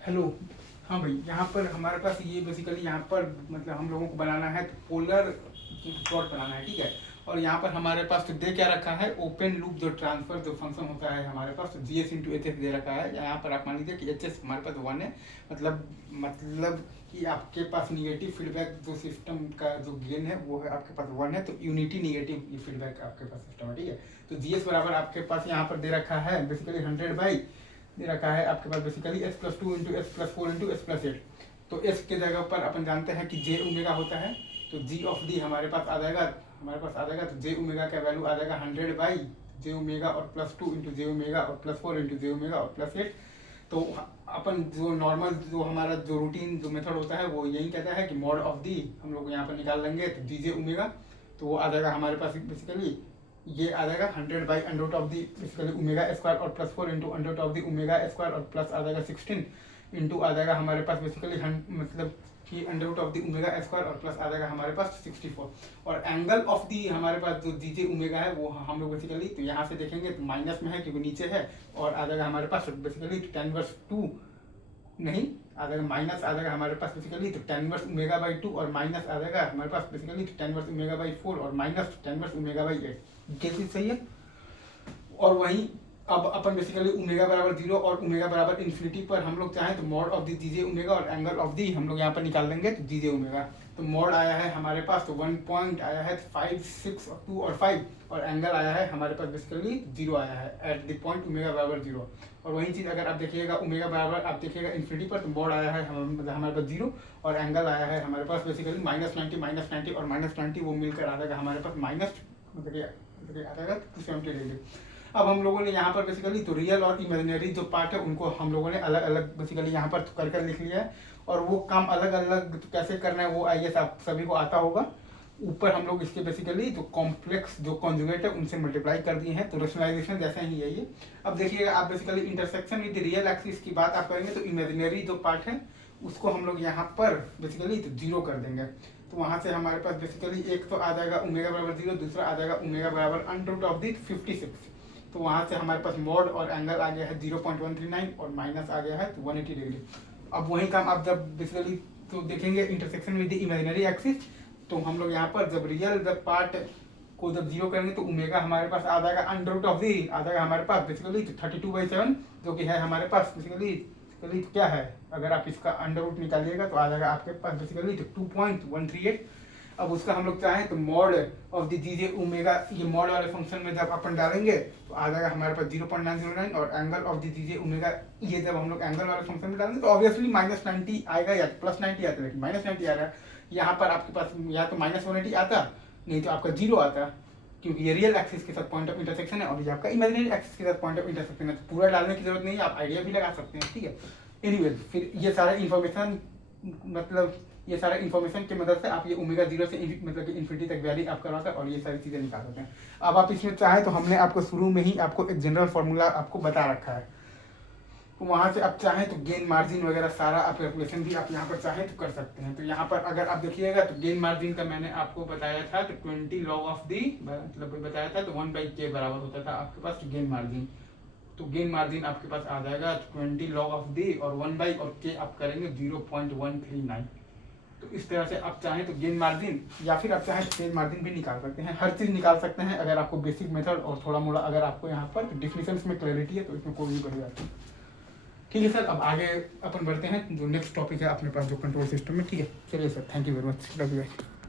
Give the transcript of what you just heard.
Hello. हाँ भाई, यहाँ पर हमारे पास ये बेसिकली यहाँ पर मतलब हम लोगों को बनाना है तो पोलर प्लॉट बनाना है, ठीक है। और यहाँ पर हमारे पास तो दे क्या रखा है, ओपन लूप जो ट्रांसफर जो फंक्शन होता है हमारे पास तो G S into H S दे रखा है। यहाँ पर आप मान लीजिए कि एच एस हमारे पास 1 है, मतलब कि आपके पास निगेटिव फीडबैक जो सिस्टम का जो गेन है वो है आपके पास 1 है, तो यूनिटी निगेटिव ये फीडबैक आपके पास सिस्टम है, ठीक है। तो जी एस बराबर आपके पास यहाँ पर दे रखा है बेसिकली 100 दे रखा है आपके पास basically S plus 2 into S plus 4 into S plus 8। तो एस के जगह पर अपन जानते हैं कि जे ओमेगा होता है, तो जी ऑफ डी हमारे पास आ जाएगा, तो जे ओमेगा का वैल्यू आ जाएगा 100 जे ओमेगा और प्लस 2 इंटू जे ओमेगा और प्लस 4 इंटू जे ओमेगा और प्लस 8। तो अपन जो नॉर्मल जो हमारा जो रूटीन जो मेथड होता है वो यही कहता है कि मॉड ऑफ डी हम लोग यहाँ पर निकाल लेंगे तो जी जे ओमेगा, तो वो आ जाएगा हमारे पास बेसिकली ये आ जाएगा 100 of the basically omega square और plus 4 into under of the omega square और प्लस आ जाएगा 16 इंटू आ जाएगा हमारे पास बेसिकली मतलब कि under of the omega square और प्लस आ जाएगा हमारे पास 64। और एंगल ऑफ दी हमारे पास जो जी जे ओमेगा है वो हम लोग बेसिकली तो यहाँ से देखेंगे तो माइनस में है क्योंकि नीचे है, और आ जाएगा हमारे पास बेसिकली 10/2 नहीं आ जाएगा माइनस आ जाएगा हमारे पास बेसिकली तो 10/ओमेगा/2 और माइनस आ जाएगा हमारे पास बेसिकली 10/ओमेगा/4 और माइनस 10/ओमेगा/8। ये चीज सही है। और वहीं अब अपन बेसिकली ओमेगा बराबर 0 और ओमेगा बराबर इन्फिनिटी पर हम लोग चाहें तो मॉड ऑफ दी जीजे ओमेगा और एंगल ऑफ दी हम लोग यहाँ पर निकाल देंगे तो जीजे ओमेगा। तो मॉड आया है हमारे पास तो 1 पॉइंट आया है 5, 6, 2 और 5, और एंगल आया है हमारे पास बेसिकली 0 आया है एट द पॉइंट ओमेगा बराबर 0। और वही चीज़ अगर आप देखिएगा ओमेगा बराबर आप देखिएगा इन्फिनिटी पर तो मॉड आया है हमारे पास 0 और एंगल आया है हमारे पास बेसिकली -90 और -90 वो मिलकर आ जाएगा हमारे पास माइनस मतलब आ जाएगा 270 डिग्री। अब हम लोगों ने यहाँ पर बेसिकली तो रियल और इमेजिनरी जो पार्ट है उनको हम लोगों ने अलग अलग बेसिकली यहाँ पर कर कर लिख लिया है, और वो काम अलग अलग कैसे करना है वो आई एस आप सभी को आता होगा। ऊपर हम लोग इसके बेसिकली जो कॉम्प्लेक्स जो कॉन्जुगेट है उनसे मल्टीप्लाई कर दिए हैं, तो रेशनलाइजेशन जैसा ही है ये। अब देखिएगा आप basically intersection with real axis की बात आप करेंगे तो इमेजिनरी जो पार्ट है उसको हम लोग यहाँ पर बेसिकली तो 0 कर देंगे। तो वहाँ से हमारे पास बेसिकली एक तो आ जाएगा ओमेगा बराबर 0, दूसरा आ जाएगा ओमेगा बराबर अंडर ऑफ दी 56। तो वहाँ से हमारे पास मॉड और एंगल आ गया है 0.139 और माइनस आ गया है 180 डिग्री। अब वही काम आप जब बेसिकली तो देखेंगे intersection with the imaginary axis, तो हम लोग यहाँ पर जब रियल जब पार्ट को जब 0 करेंगे तो ओमेगा हमारे पास आ जाएगा अंडर रूट ऑफ दी आ जाएगा हमारे पास बेसिकली 32/7 जो कि है हमारे पास बेसिकली क्या है, अगर आप इसका अंडर रूट निकालिएगा तो आ जाएगा आपके पास बेसिकली 2.138। अब उसका हम लोग चाहें तो मॉड ऑफ द जीजे ओमेगा ये मॉड वाले फंक्शन में जब अपन डालेंगे तो आ जाएगा हमारे पास 0.909 और एंगल ऑफ द जीजे ओमेगा ये जब हम लोग एंगल वाले फंक्शन में डालेंगे तो ऑब्वियसली -90 आएगा या +90 आता है, लेकिन -90 आ रहा है। यहाँ पर आपके पास या तो -180 आता नहीं तो आपका 0 आता, क्योंकि ये रियल एक्सिस के साथ पॉइंट ऑफ इंटरसेक्शन है और ये आपका इमेजिनरी एक्सिस के साथ पॉइंट ऑफ इंटरसेक्शन है। तो पूरा डालने की जरूरत नहीं है, आप आइडिया भी लगा सकते हैं, ठीक है। एनीवे फिर ये सारा इन्फॉर्मेशन मतलब ये सारा इन्फॉर्मेशन की मदद से आप ये ओमेगा 0 से मतलब कि इन्फिनिटी तक वैल्यू आप करवा कर और ये सारी चीज़ें निकाल सकते हैं। अब आप इसमें चाहें तो हमने आपको शुरू में ही आपको एक जनरल फार्मूला आपको बता रखा है, तो वहाँ से आप चाहें तो गेन मार्जिन वगैरह सारा आप कैलकुलेशन भी आप यहाँ पर चाहें तो कर सकते हैं। तो यहाँ पर अगर आप देखिएगा तो गेन मार्जिन का मैंने आपको बताया था तो 20 लॉग ऑफ दी मतलब बताया था तो 1/k बराबर होता था आपके पास गेन मार्जिन। तो गेन मार्जिन आपके पास आ जाएगा 20 लॉग ऑफ दी और 1 और k आप करेंगे 0.139। तो इस तरह से आप चाहें तो गेन मार्जिन या फिर आप चाहें तो गेन मार्जिन भी निकाल सकते हैं, हर चीज़ निकाल सकते हैं अगर आपको बेसिक मेथड और थोड़ा मोड़ा अगर आपको यहाँ पर डिफिनेशंस में क्लैरिटी है तो इसमें कोई भी बड़ी बात नहीं। ठीक है सर, अब आगे अपन बढ़ते हैं जो नेक्स्ट टॉपिक है अपने पास जो कंट्रोल सिस्टम में, ठीक है। चलिए sir, thank you very much, love you.